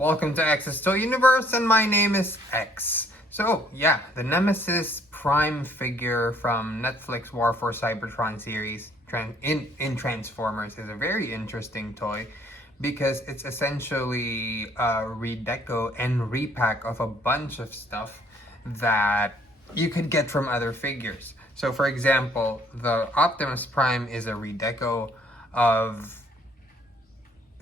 Welcome to X's Toy Universe, and my name is X. So, yeah, the Nemesis Prime figure from Netflix War for Cybertron series in Transformers is a very interesting toy because it's essentially a redeco and repack of a bunch of stuff that you could get from other figures. So, for example, the Optimus Prime is a redeco of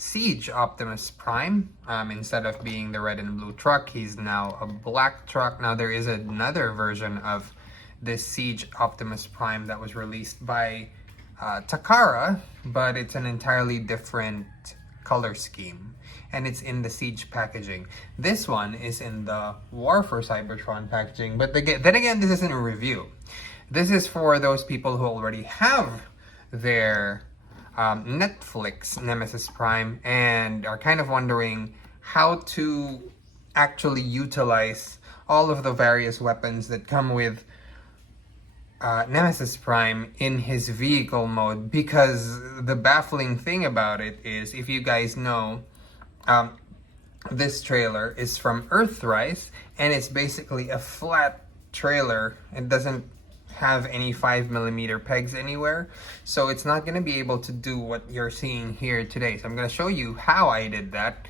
Siege Optimus Prime. Instead of being the red and blue truck, he's now a black truck. Now there is another version of this Siege Optimus Prime that was released by Takara, but it's an entirely different color scheme, and it's in the Siege packaging. This one is in the War for Cybertron packaging, but then again, this isn't a review. This is for those people who already have their Netflix Nemesis Prime and are kind of wondering how to actually utilize all of the various weapons that come with Nemesis Prime in his vehicle mode. Because the baffling thing about it is, if you guys know, this trailer is from Earthrise, and it's basically a flat trailer. It doesn't have any 5mm pegs anywhere, so it's not going to be able to do what you're seeing here today. So I'm going to show you how I did that.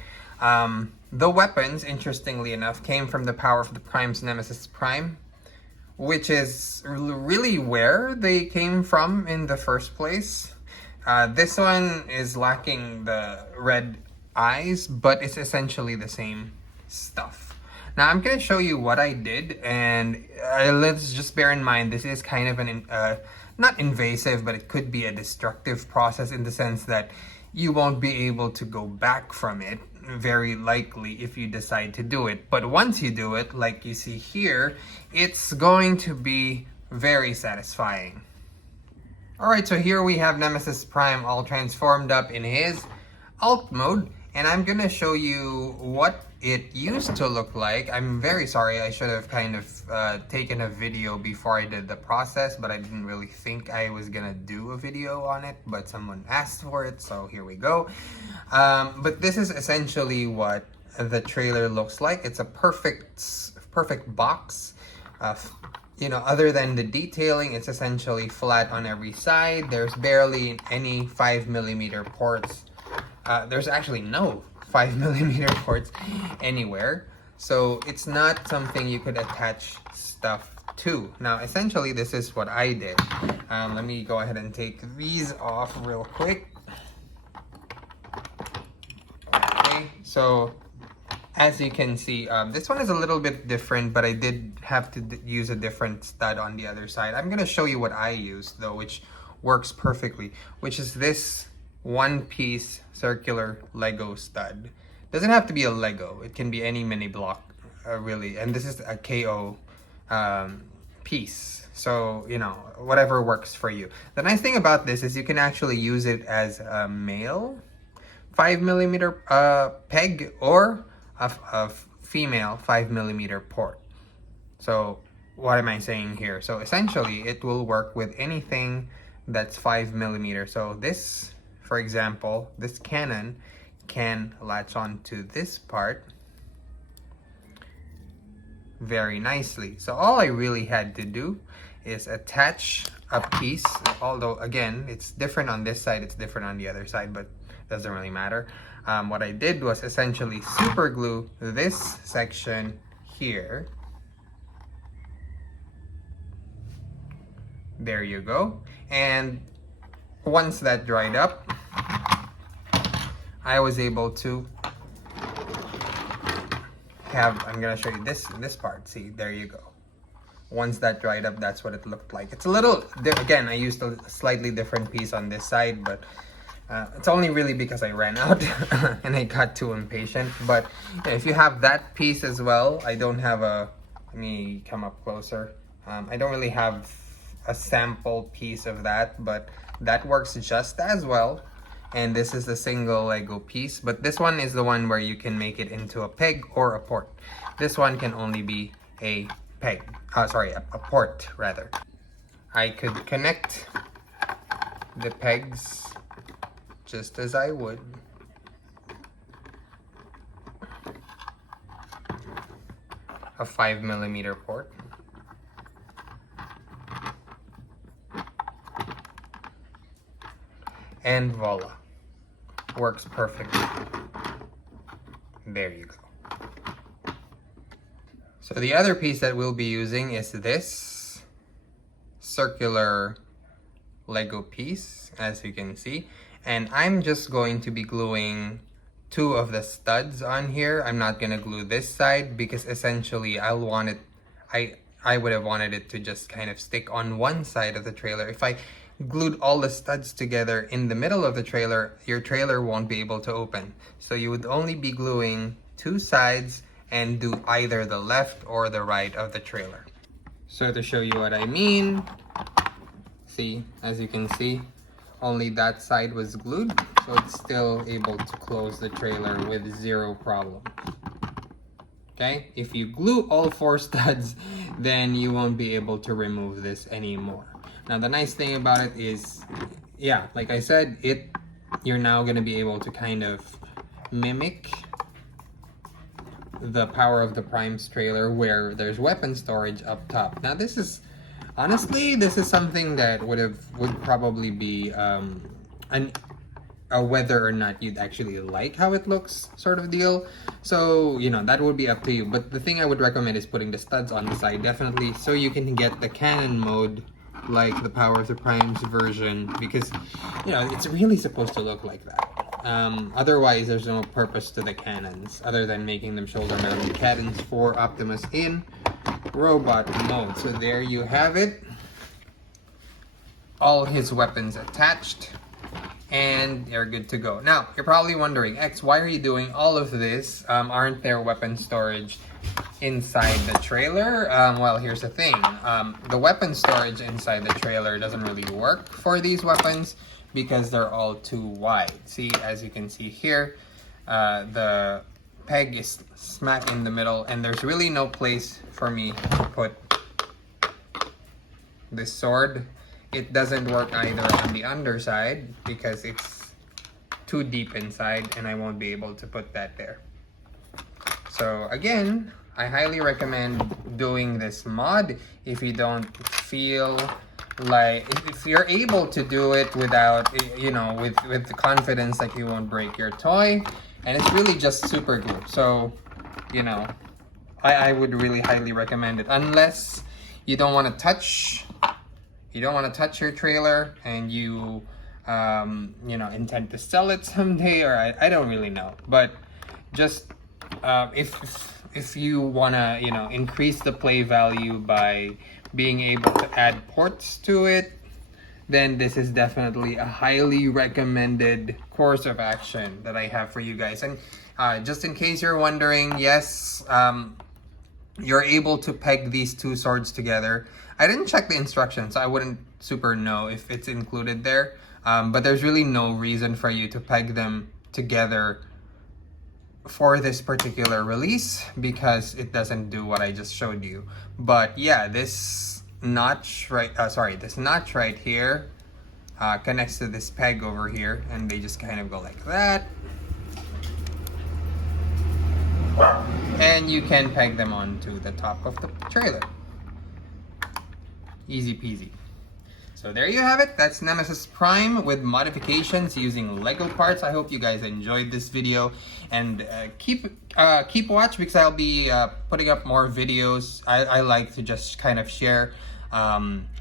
The weapons, interestingly enough, came from the Power of the Prime's Nemesis Prime, which is really where they came from in the first place. This one is lacking the red eyes, but it's essentially the same stuff. Now I'm going to show you what I did, and let's just bear in mind this is kind of an, not invasive, but it could be a destructive process in the sense that you won't be able to go back from it, very likely, if you decide to do it. But once you do it, like you see here, it's going to be very satisfying. Alright, so here we have Nemesis Prime all transformed up in his alt mode, and I'm going to show you what it used to look like. I'm very sorry, I should have kind of taken a video before I did the process, but I didn't really think I was gonna do a video on it, but someone asked for it, so here we go. But this is essentially what the trailer looks like. It's a perfect box. You know, other than the detailing, it's essentially flat on every side. There's barely any 5mm ports. There's actually no 5mm ports anywhere, so it's not something you could attach stuff to. Now essentially this is what I did. Let me go ahead and take these off real quick. Okay, so as you can see, this one is a little bit different, but I did have to use a different stud on the other side. I'm gonna show you what I used though, which works perfectly, which is this one-piece circular Lego stud. Doesn't have to be a Lego, it can be any mini block, really. And this is a KO piece, so you know, whatever works for you. The nice thing about this is you can actually use it as a male 5mm peg or a female 5mm port. So what am I saying here? So essentially it will work with anything that's 5mm. So this, for example, this cannon can latch on to this part very nicely. So all I really had to do is attach a piece, although again, it's different on this side, it's different on the other side, but doesn't really matter. What I did was essentially super glue this section here. There you go. And once that dried up, I was able to have, I'm gonna show you this part. See, there you go. Once that dried up, that's what it looked like. It's a little, again, I used a slightly different piece on this side, but it's only really because I ran out and I got too impatient. But if you have that piece as well, I don't have a, let me come up closer. I don't really have a sample piece of that, but that works just as well. And this is a single Lego piece, but this one is the one where you can make it into a peg or a port. This one can only be a peg, a port rather. I could connect the pegs just as I would. a 5mm port. And voila, works perfectly. There you go. So the other piece that we'll be using is this circular Lego piece, as you can see. And I'm just going to be gluing 2 of the studs on here. I'm not gonna glue this side because essentially I would have wanted it to just kind of stick on one side of the trailer. If I glued all the studs together in the middle of the trailer, your trailer won't be able to open. So you would only be gluing 2 sides and do either the left or the right of the trailer. So to show you what I mean, see, as you can see, only that side was glued, so it's still able to close the trailer with 0 problem. Okay, if you glue all 4 studs, then you won't be able to remove this anymore. Now the nice thing about it is, yeah, like I said, you're now going to be able to kind of mimic the power of the Prime's trailer where there's weapon storage up top. Now this is, honestly, this is something that would probably be a whether or not you'd actually like how it looks sort of deal. So, you know, that would be up to you. But the thing I would recommend is putting the studs on the side, definitely, so you can get the cannon mode like the Power of the Prime's version, because, you know, it's really supposed to look like that. Otherwise, there's no purpose to the cannons other than making them shoulder-mounted cannons for Optimus in robot mode. So there you have it. All his weapons attached, and they're good to go. Now, you're probably wondering, X, why are you doing all of this? Aren't there weapon storage inside the trailer? Well, here's the thing. The weapon storage inside the trailer doesn't really work for these weapons because they're all too wide. See, as you can see here, the peg is smack in the middle, and there's really no place for me to put this sword. It doesn't work either on the underside because it's too deep inside, and I won't be able to put that there. So again, I highly recommend doing this mod if you don't feel like, if you're able to do it without, you know, with the confidence that you won't break your toy, and it's really just super glue. So, you know, I would really highly recommend it, unless you don't want to touch your trailer and you know, intend to sell it someday, or I don't really know. But just if you wanna, you know, increase the play value by being able to add ports to it, then this is definitely a highly recommended course of action that I have for you guys. And just in case you're wondering, yes, you're able to peg these 2 swords together. I didn't check the instructions, so I wouldn't super know if it's included there. But there's really no reason for you to peg them together for this particular release because it doesn't do what I just showed you. But yeah, this notch right, this notch right here connects to this peg over here, and they just kind of go like that. And you can peg them onto the top of the trailer. Easy peasy. So there you have it. That's Nemesis Prime with modifications using Lego parts. I hope you guys enjoyed this video, and keep watch because I'll be putting up more videos. I like to just kind of share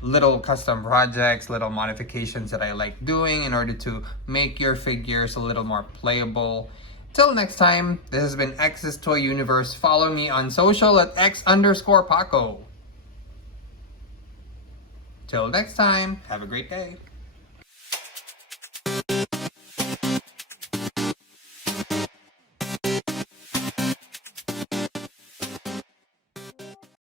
little custom projects, little modifications that I like doing in order to make your figures a little more playable. Till next time, this has been X's Toy Universe. Follow me on social at X_Paco. Till next time, have a great day.